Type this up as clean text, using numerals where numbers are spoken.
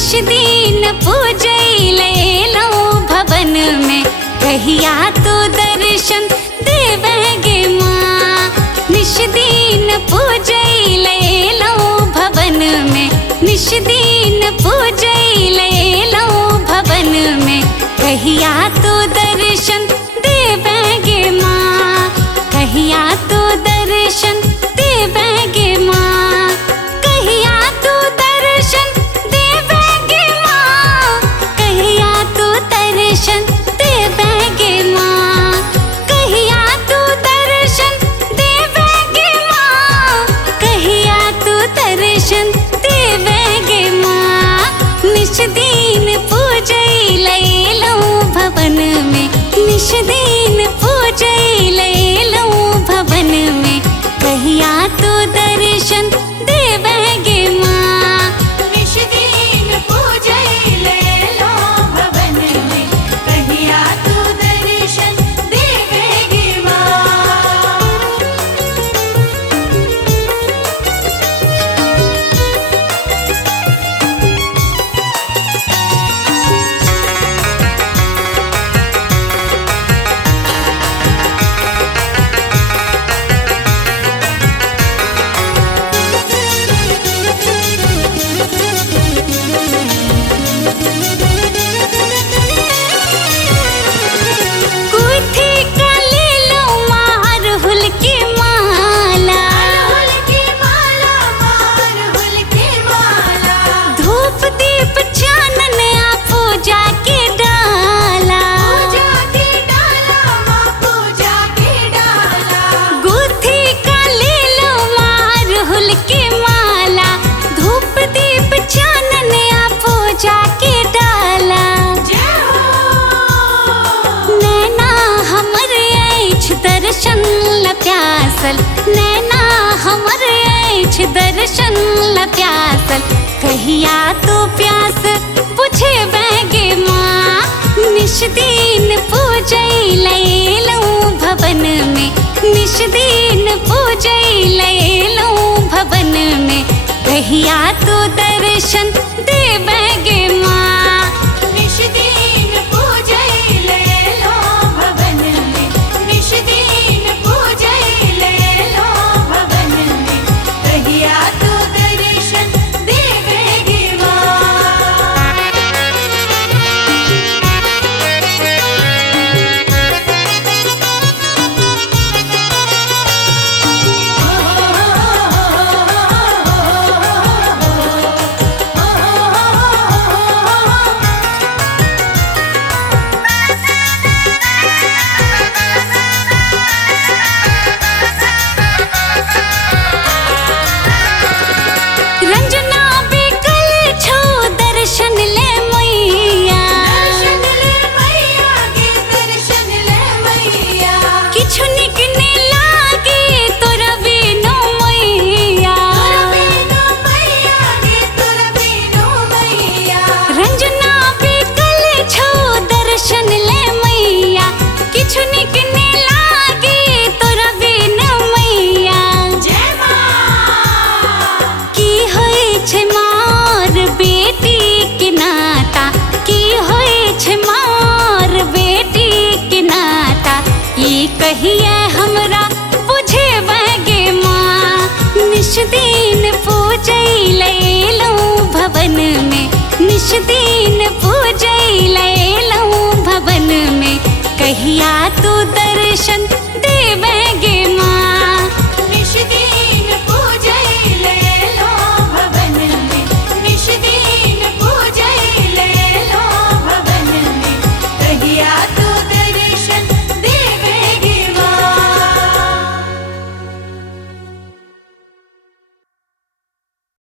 निश दिन पूजैलो भवन में कहिया तो दर्शन देवगे माँ। निश दिन पूजैलो भवन में निश दिन पूजैलो भवन में कहिया तो दर्शन देवगे माँ। कहिया तो दर्शन देवगे माँ। कहिया तो दर्शन देवगे माँ। कहिया तो दर्शन देवगे माँ। कहिया तो दर्शन देवगे माँ। कहिया तो दर्शन देवगे माँ। निश दिन पूजैलो भवन में निश दिन पूजैलो भवन में कहिया तो दर्शन देवगे माँ। निश दिन पूजैलो भवन में कहिया तो दर्शन देवगे माँ। गुथी का ले लो माँ अरहुल की माला। अरहुल की माला अरहुल की माला। धूप दीप चानन आ पूजा के डाला। पूजा के डाला माँ पूजा के डाला। गुथी का ले लो माँ अरहुल की माला। धूप दीप चानन आ पूजा के डाला। जय हो। नैना हमर ऐछ दर्शन ल प्यासल। नैना हमर ऐछ दर्शन ल प्यासल। कहिया तो प्यास बुझेबगे माँ। निश दिन पूजैलो भवन में निश दिन पूजैलो भवन में कहिया तो दर्शन देवगे माँ। निश दिन पूजैलो भवन में निश दिन पूजैलो भवन में कहिया तो दर्शन देवगे रंजना बेकल छो दर्शन ले मैया। दर्शन ले मैया गे दर्शन ले मैया। किछु निक ने लागे तोरा बिनु मैया। तोरा बिनु मैया गे तोरा बिनु मैया। रंजना बेकल छो दर्शन ले मैया। किछु निक ने लागे तोरा बिनु मैया। जय माँ। की होय छै मार बेटी के नाता। की होय छै मार बेटी के नाता। ई कहिए हमरा बुझेबगे माँ। निश दिन पूजैलो भवन में निश दिन पूजैलो भवन में कहिया तो दर्शन